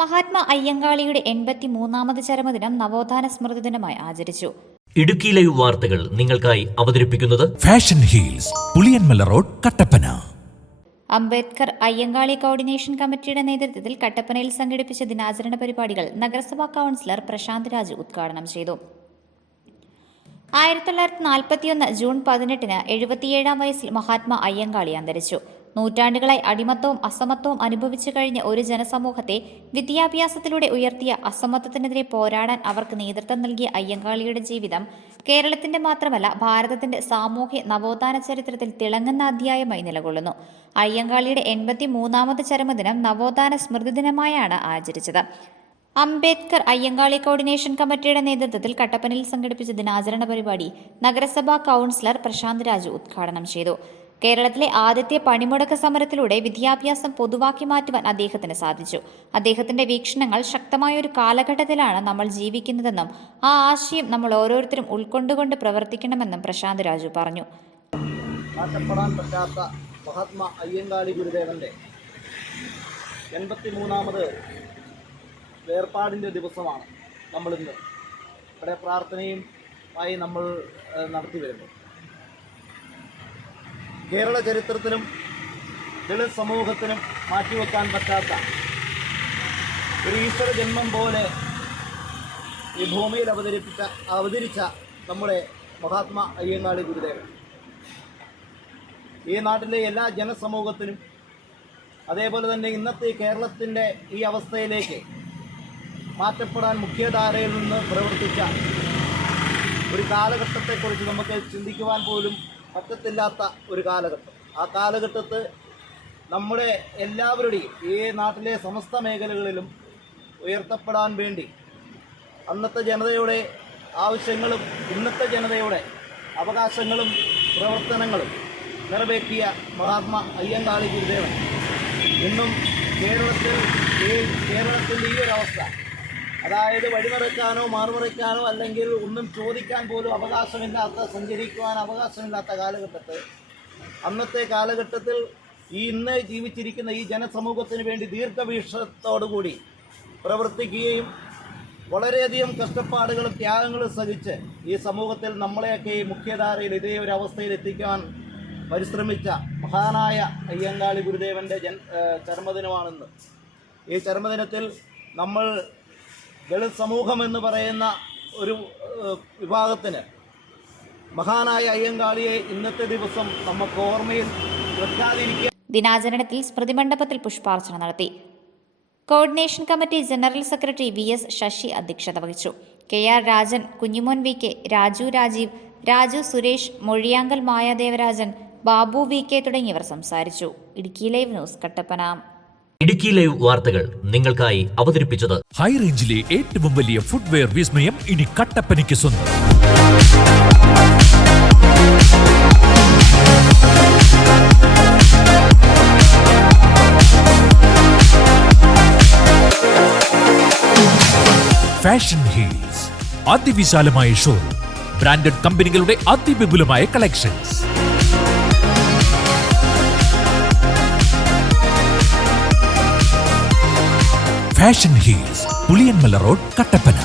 മഹാത്മാ അയ്യങ്കാളിയുടെ എൺപത്തി മൂന്നാമത് ചരമദിനം നവോത്ഥാന സ്മൃതി ദിനമായി ആചരിച്ചു. ഇടുക്കി ലൈവ് വാർത്തകൾ നിങ്ങൾക്കായി അവതരിപ്പിക്കുന്നത് fashion heels Puliyanmala road Kattappana. Ambedkar Ayyankali coordination കമ്മിറ്റിയുടെ നേതൃത്വത്തിൽ കട്ടപ്പനയിൽ സംഘടിപ്പിച്ച ദിനാചരണ പരിപാടികൾ നഗരസഭാ കൗൺസിലർ പ്രശാന്ത് രാജ് ഉദ്ഘാടനം ചെയ്തു. ആയിരത്തി തൊള്ളായിരത്തി നാൽപ്പത്തിയൊന്ന് ജൂൺ പതിനെട്ടിന് എഴുപത്തിയേഴാം വയസ്സിൽ മഹാത്മാ അയ്യങ്കാളി അന്തരിച്ചു. നൂറ്റാണ്ടുകളായി അടിമത്തവും അസമത്വവും അനുഭവിച്ചു കഴിഞ്ഞ ഒരു ജനസമൂഹത്തെ വിദ്യാഭ്യാസത്തിലൂടെ ഉയർത്തിയ അസമത്വത്തിനെതിരെ പോരാടാൻ അവർക്ക് നേതൃത്വം നൽകിയ അയ്യങ്കാളിയുടെ ജീവിതം കേരളത്തിന്റെ മാത്രമല്ല ഭാരതത്തിന്റെ സാമൂഹ്യ നവോത്ഥാന ചരിത്രത്തിൽ തിളങ്ങുന്ന അധ്യായമായി നിലകൊള്ളുന്നു. അയ്യങ്കാളിയുടെ എൺപത്തി മൂന്നാമത് ചരമദിനം നവോത്ഥാന സ്മൃതി ദിനമായാണ് ആചരിച്ചത്. അംബേദ്കർ അയ്യങ്കാളി കോർഡിനേഷൻ കമ്മിറ്റിയുടെ നേതൃത്വത്തിൽ കട്ടപ്പനയിൽ സംഘടിപ്പിച്ച ദിനാചരണ പരിപാടി നഗരസഭാ കൗൺസിലർ പ്രശാന്ത് രാജു ഉദ്ഘാടനം ചെയ്തു. കേരളത്തിലെ ആദ്യത്തെ പണിമുടക്ക് സമരത്തിലൂടെ വിദ്യാഭ്യാസം പൊതുവാക്കി മാറ്റുവാൻ അദ്ദേഹത്തിന് സാധിച്ചു. അദ്ദേഹത്തിന്റെ വീക്ഷണങ്ങൾ ശക്തമായ ഒരു കാലഘട്ടത്തിലാണ് നമ്മൾ ജീവിക്കുന്നതെന്നും ആ ആശയം നമ്മൾ ഓരോരുത്തരും ഉൾക്കൊണ്ടുകൊണ്ട് പ്രവർത്തിക്കണമെന്നും പ്രശാന്ത് രാജു പറഞ്ഞു. മാറ്റപ്പെടാൻ പറ്റാത്ത മഹാത്മാ അയ്യങ്കാളി ഗുരുദേവന്റെ വേർപാടിന്റെ ദിവസമാണ് നമ്മളിന്ന്. ഇവിടെ പ്രാർത്ഥനയും ആയി നമ്മൾ നടത്തി വരുന്നത് കേരള ചരിത്രത്തിലും ദളിത് സമൂഹത്തിനും മാറ്റിവെക്കാൻ പറ്റാത്ത ഒരു ഈശ്വര ജന്മം പോലെ ഈ ഭൂമിയിൽ അവതരിപ്പിച്ച അവതരിച്ച നമ്മുടെ മഹാത്മാ അയ്യങ്ങാളി ഗുരുദേവൻ. ഈ നാട്ടിലെ എല്ലാ ജനസമൂഹത്തിനും അതേപോലെ തന്നെ ഇന്നത്തെ കേരളത്തിന്റെ ഈ അവസ്ഥയിലേക്ക് മാറ്റപ്പെടാൻ മുഖ്യധാരയിൽ നിന്ന് പ്രവർത്തിച്ച ഒരു കാലഘട്ടത്തെക്കുറിച്ച് നമുക്ക് ചിന്തിക്കുവാൻ പോലും പറ്റത്തില്ലാത്ത ഒരു കാലഘട്ടം. ആ കാലഘട്ടത്ത് നമ്മുടെ എല്ലാവരുടെയും ഈ നാട്ടിലെ സമസ്ത മേഖലകളിലും ഉയർത്തപ്പെടാൻ വേണ്ടി അന്നത്തെ ജനതയുടെ ആവശ്യങ്ങളും ഇന്നത്തെ ജനതയുടെ അവകാശങ്ങളും പ്രവർത്തനങ്ങളും നിറവേറ്റിയ മഹാത്മാ അയ്യങ്കാളി ഗുരുദേവൻ. ഇന്നും കേരളത്തിൽ ഈ കേരളത്തിന്റെ ഈ ഒരു അവസ്ഥ അതായത് വഴിമറിക്കാനോ മാറുമറിക്കാനോ അല്ലെങ്കിൽ ഒന്നും ചോദിക്കാൻ പോലും അവകാശമില്ലാത്ത സഞ്ചരിക്കുവാൻ അവകാശമില്ലാത്ത കാലഘട്ടത്തിൽ അന്നത്തെ കാലഘട്ടത്തിൽ ഈ ഇന്ന് ജീവിച്ചിരിക്കുന്ന ഈ ജനസമൂഹത്തിന് വേണ്ടി ദീർഘവീക്ഷണത്തോടുകൂടി പ്രവർത്തിക്കുകയും വളരെയധികം കഷ്ടപ്പാടുകളും ത്യാഗങ്ങളും സഹിച്ച് ഈ സമൂഹത്തിൽ നമ്മളെയൊക്കെ ഈ മുഖ്യധാരയിൽ ഇതേ ഒരു അവസ്ഥയിൽ എത്തിക്കാൻ പരിശ്രമിച്ച മഹാനായ അയ്യങ്കാളി ഗുരുദേവന്റെ ജൻ ഈ ചരമദിനത്തിൽ നമ്മൾ ദളിത് സമൂഹം എന്ന് പറയുന്ന ഒരു വിഭാഗത്തിന് മഹാനായ അയ്യങ്കാളിയെ ഇന്നത്തെ ദിവസം നമുക്ക് ഓർമ്മയിൽ വെക്കാതിരിക്കുക ദിനാചരണത്തിൽ സ്മൃതിമണ്ഡപത്തിൽ പുഷ്പാർച്ചന നടത്തി. Coordination committee general secretary V S Sasi അധ്യക്ഷത വഹിച്ചു. K R Rajan Kunjumon V K Raju Rajeev Raju Suresh Mozhiyankal Mayadevarajan Babu V K തുടങ്ങിയവർ സംസാരിച്ചു. Idukki live news Kattappana. Idukki live വാർത്തകൾ നിങ്ങൾക്കായി അവതരിപ്പിച്ചത്. ഹൈ റേഞ്ചിലെ ഏറ്റവും വലിയ ഫുട്വെയർ വിസ്മയം ഇനി കട്ടപ്പനയ്ക്ക് സ്വന്തം. ഫാഷൻ ഹീൽസ് അതിവിശാലമായ ഷോറൂം ബ്രാൻഡഡ് കമ്പനികളുടെ അതിവിപുലമായ collections fashion heels Puliyanmala road Kattappana.